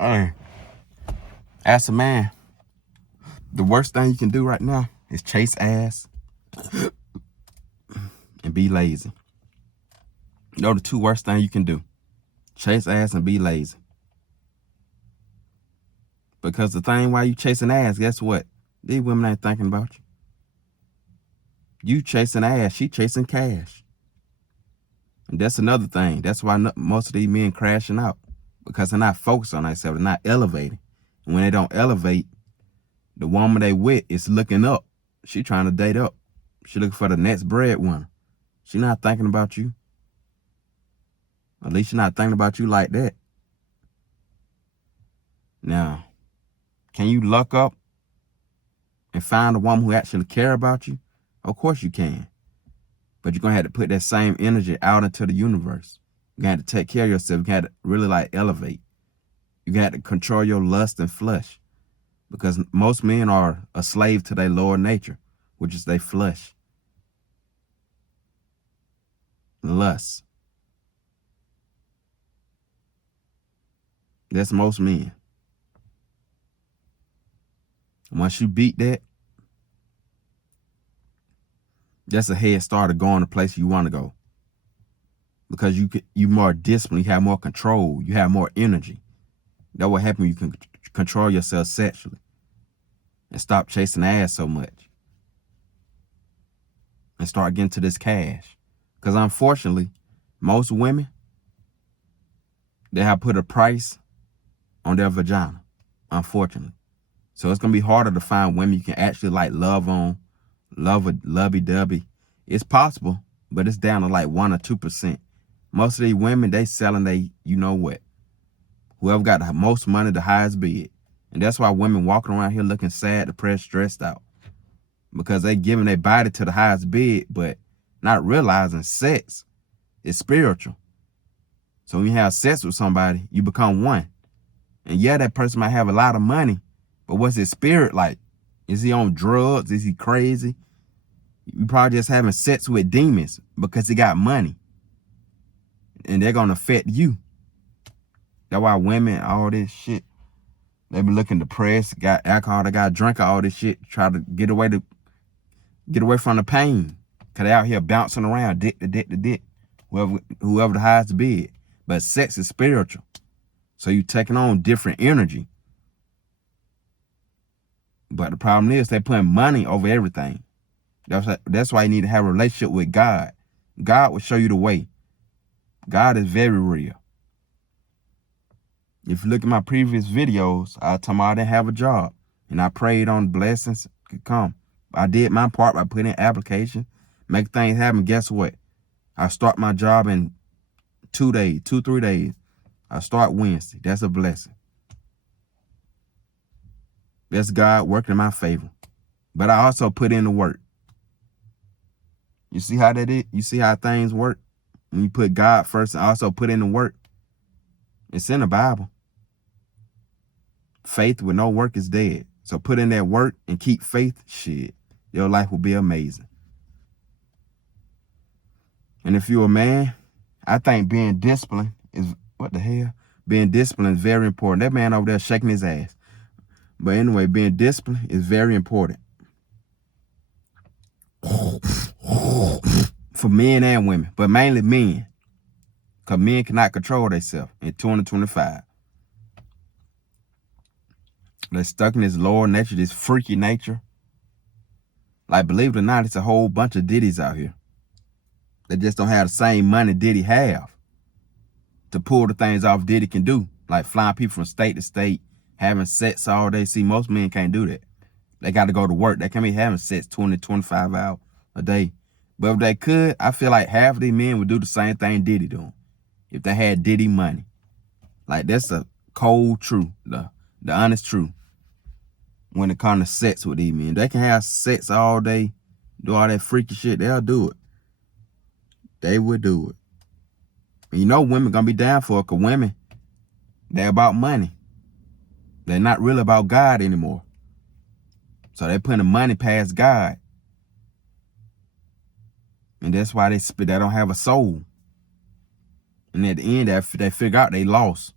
Hey, as a man, the worst thing you can do right now is chase ass and be lazy. You know the two worst things you can do. Chase ass and be lazy. Because the thing while you chasing ass, guess what? These women ain't thinking about you. You chasing ass, she chasing cash. And that's another thing. That's why most of these men crashing out. Because they're not focused on themselves. They're not elevating. And when they don't elevate, the woman they with is looking up. She trying to date up. She looking for the next breadwinner. She not thinking about you. At least she not thinking about you like that. Now, can you luck up and find a woman who actually care about you? Of course you can. But you're going to have to put that same energy out into the universe. You're going to have to take care of yourself. You're going to have to really elevate. You're going to have to control your lust and flesh. Because most men are a slave to their lower nature, which is their flesh. Lust. That's most men. Once you beat that, that's a head start of going to place you want to go. Because you more disciplined, you have more control, you have more energy. That's what happens when you can control yourself sexually and stop chasing ass so much and start getting to this cash. Because unfortunately, most women, they have put a price on their vagina, unfortunately. So it's going to be harder to find women you can actually love on, love a lovey-dovey. It's possible, but it's down to 1 or 2%. Most of these women, they selling they, you know what, whoever got the most money, the highest bid. And that's why women walking around here looking sad, depressed, stressed out. Because they giving their body to the highest bid, but not realizing sex is spiritual. So when you have sex with somebody, you become one. And yeah, that person might have a lot of money, but what's his spirit like? Is he on drugs? Is he crazy? You probably just having sex with demons because he got money. And they're going to affect you. That's why women, all this shit, they be looking depressed, got alcohol, they got drink all this shit, try to get away from the pain. Because they out here bouncing around, dick to dick to dick, whoever the highest bid. But sex is spiritual. So you taking on different energy. But the problem is they putting money over everything. That's why you need to have a relationship with God. God will show you the way. God is very real. If you look at my previous videos, I told me I didn't have a job. And I prayed on blessings could come. I did my part by putting in application, make things happen. Guess what? I start my job in 2 days, 3 days. I start Wednesday. That's a blessing. That's God working in my favor. But I also put in the work. You see how that is? You see how things work? When you put God first and also put in the work. It's in the Bible. Faith with no work is dead. So put in that work and keep faith. Shit, your life will be amazing. And if you're a man, I think being disciplined is, what the hell? Being disciplined is very important. That man over there shaking his ass. But anyway, being disciplined is very important. For men and women, but mainly men. Because men cannot control themselves in 2025. They're stuck in this lower nature, this freaky nature. Believe it or not, it's a whole bunch of Diddies out here. They just don't have the same money Diddy have to pull the things off Diddy can do. Like flying people from state to state, having sex all day. See, most men can't do that. They got to go to work. They can't be having sex 20, 25 hours a day. But if they could, I feel like half of these men would do the same thing Diddy doing. If they had Diddy money. That's a cold truth, the honest truth. When it comes to sex with these men. They can have sex all day, do all that freaky shit. They'll do it. They would do it. And you know women gonna be down for it, because women, they're about money. They're not really about God anymore. So they're putting the money past God. And that's why they don't have a soul. And at the end, they figure out they lost.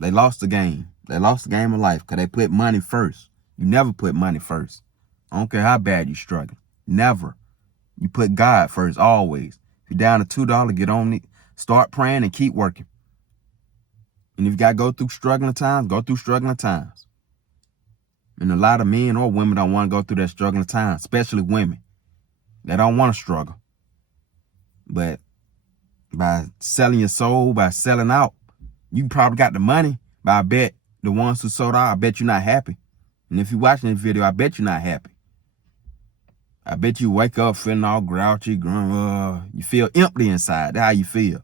They lost the game. They lost the game of life because they put money first. You never put money first. I don't care how bad you're struggling. Never. You put God first, always. If you're down to $2, get on it. Start praying and keep working. And if you got to go through struggling times, go through struggling times. And a lot of men or women don't want to go through that struggling time, especially women. They don't want to struggle. But by selling your soul, by selling out, you probably got the money, but I bet the ones who sold out, I bet you're not happy. And if you're watching this video, I bet you're not happy. I bet you wake up feeling all grouchy, you feel empty inside. That's how you feel.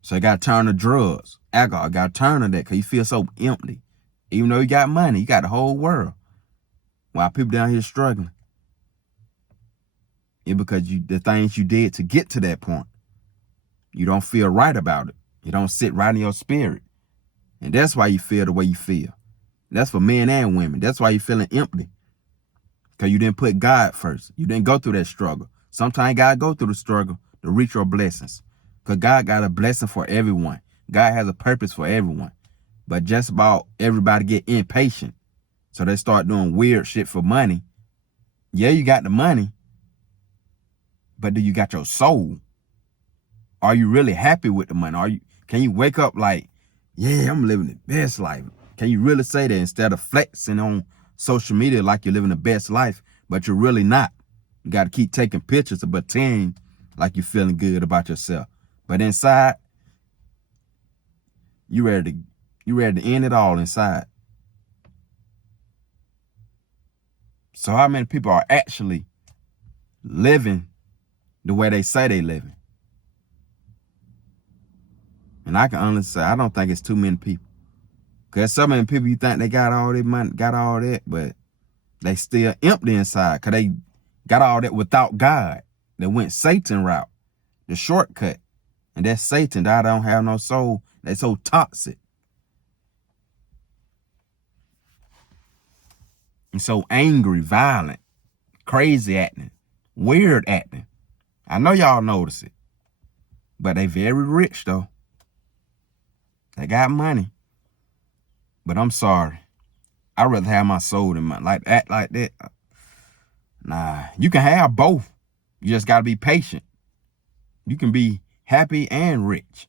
So you got to turn to drugs, alcohol. You got to turn to that because you feel so empty. Even though you got money, you got the whole world. While people down here struggling. It's because the things you did to get to that point. You don't feel right about it. You don't sit right in your spirit. And that's why you feel the way you feel. That's for men and women. That's why you're feeling empty. Because you didn't put God first. You didn't go through that struggle. Sometimes God go through the struggle to reach your blessings. Because God got a blessing for everyone. God has a purpose for everyone. But just about everybody get impatient. So they start doing weird shit for money. Yeah, you got the money. But do you got your soul? Are you really happy with the money? Can you wake up like, yeah, I'm living the best life? Can you really say that instead of flexing on social media like you're living the best life, but you're really not? You got to keep taking pictures to pretend like you're feeling good about yourself. But inside, you ready to end it all inside. So how many people are actually living the way they say they living? And I can honestly say, I don't think it's too many people. Because so many people, you think they got all their money, got all that, but they still empty inside because they got all that without God. They went Satan route, the shortcut. And that's Satan. That don't have no soul. They so toxic. And so angry, violent, crazy acting, weird acting. I know y'all notice it. But they very rich though. They got money. But I'm sorry. I'd rather have my soul than money. Like act like that. Nah, you can have both. You just gotta be patient. You can be happy and rich.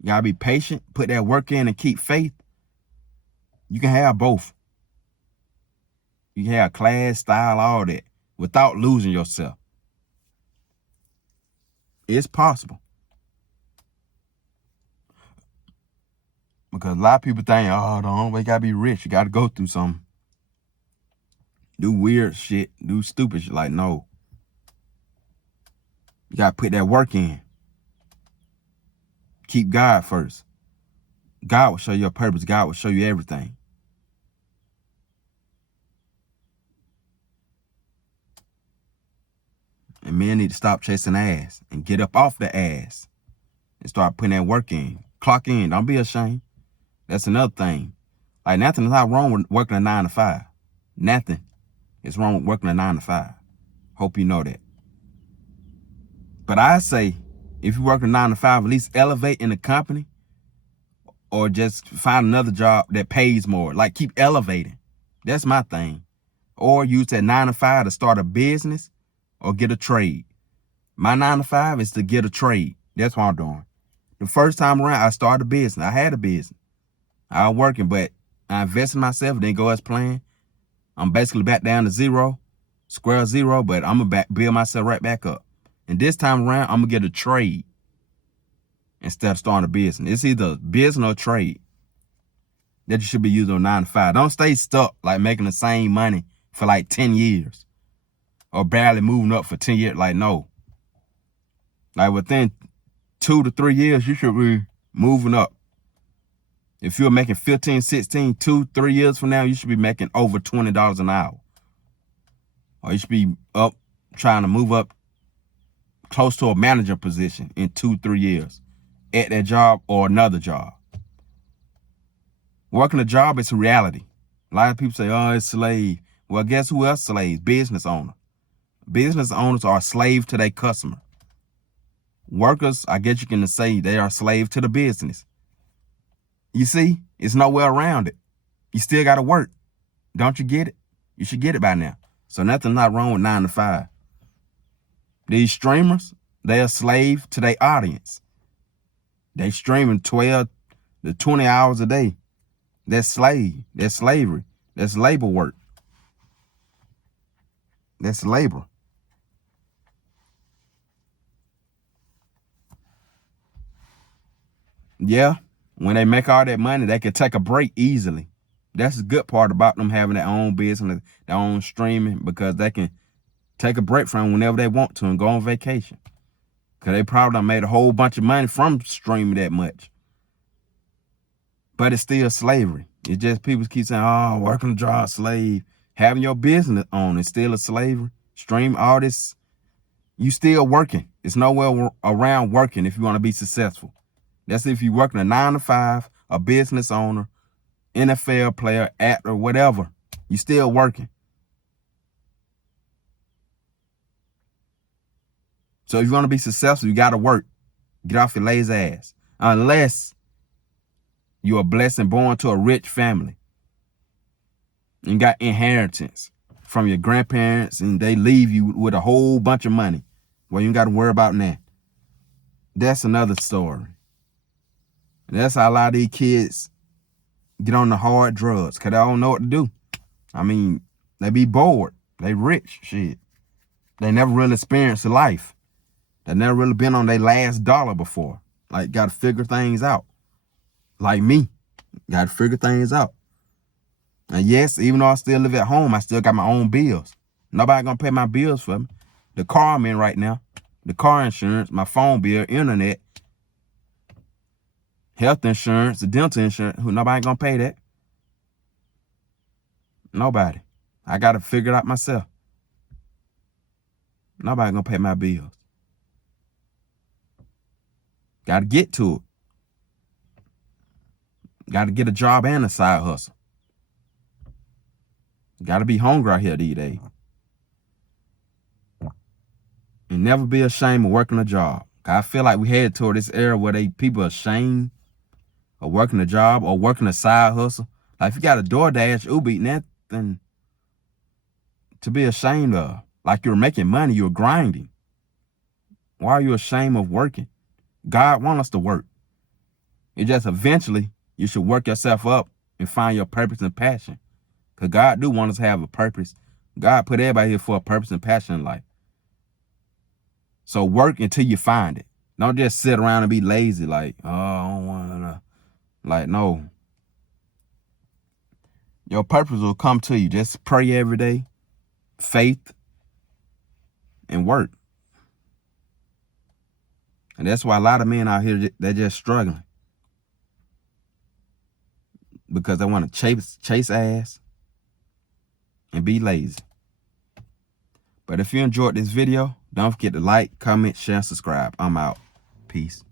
You gotta be patient, put that work in and keep faith. You can have both. You can have class, style, all that without losing yourself. It's possible. Because a lot of people think, oh, the only way you gotta be rich, you gotta go through something. Do weird shit, do stupid shit. Like, no. You gotta put that work in. Keep God first. God will show you your purpose. God will show you everything. And men need to stop chasing ass and get up off the ass and start putting that work in. Clock in. Don't be ashamed. That's another thing. Like, nothing is not wrong with working a 9 to 5. Nothing is wrong with working a 9 to 5. Hope you know that. But I say, if you work a 9 to 5, at least elevate in the company or just find another job that pays more. Like, keep elevating. That's my thing. Or use that 9 to 5 to start a business or get a trade. My 9 to 5 is to get a trade. That's what I'm doing. The first time around, I started a business. I had a business. I was working, but I invested in myself. It didn't go as planned. I'm basically back down to zero, square zero, but I'm going to build myself right back up. And this time around, I'm going to get a trade instead of starting a business. It's either business or trade that you should be using on 9 to 5. Don't stay stuck like making the same money for like 10 years or barely moving up for 10 years. Like, no. Like, within 2 to 3 years, you should be moving up. If you're making 15, 16, 2, 3 years from now, you should be making over $20 an hour. Or you should be up, trying to move up close to a manager position in 2, 3 years at that job or another job. Working a job is a reality. A lot of people say, oh, it's slave. Well, guess who else slaves? Business owner. Business owners are a slave to their customer. Workers, I guess you can say they are slave to the business. You see, it's nowhere around it. You still got to work. Don't you get it? You should get it by now. So nothing's not wrong with 9 to 5. These streamers, they're a slave to their audience. They streaming 12 to 20 hours a day. That's slave. That's slavery. That's labor work. That's labor. Yeah, when they make all that money, they can take a break easily. That's the good part about them having their own business, their own streaming, because they can take a break from whenever they want to and go on vacation. Because they probably done made a whole bunch of money from streaming that much. But it's still slavery. It's just people keep saying, oh, working job, slave. Having your business on is still a slavery. Stream all this. You still working. It's nowhere around working if you want to be successful. That's if you're working a 9 to 5, a business owner, NFL player, actor, whatever. You still working. So if you want to be successful, you got to work. Get off your lazy ass. Unless you're a blessing born to a rich family and got inheritance from your grandparents and they leave you with a whole bunch of money. Well, you ain't got to worry about that. That's another story. And that's how a lot of these kids get on the hard drugs because they don't know what to do. I mean, they be bored. They rich, shit. They never really experienced life. They never really been on their last dollar before. Like, got to figure things out. Like me, got to figure things out. And yes, even though I still live at home, I still got my own bills. Nobody gonna pay my bills for me. The car I'm in right now, the car insurance, my phone bill, internet, health insurance, the dental insurance, nobody gonna pay that. Nobody. I gotta figure it out myself. Nobody gonna pay my bills. Gotta get to it. Gotta get a job and a side hustle. Gotta be hungry out here these days. And never be ashamed of working a job. I feel like we head toward this era where people are ashamed of working a job or working a side hustle. Like if you got a DoorDash, Uber Eats, nothing to be ashamed of. Like you're making money, you're grinding. Why are you ashamed of working? God wants us to work. It just eventually you should work yourself up and find your purpose and passion. Because God do want us to have a purpose. God put everybody here for a purpose and passion in life. So work until you find it. Don't just sit around and be lazy like, oh, I don't want to. Like, no. Your purpose will come to you. Just pray every day, faith, and work. And that's why a lot of men out here, they're just struggling. Because they want to chase ass and be lazy. But if you enjoyed this video, don't forget to like, comment, share, and subscribe. I'm out. Peace.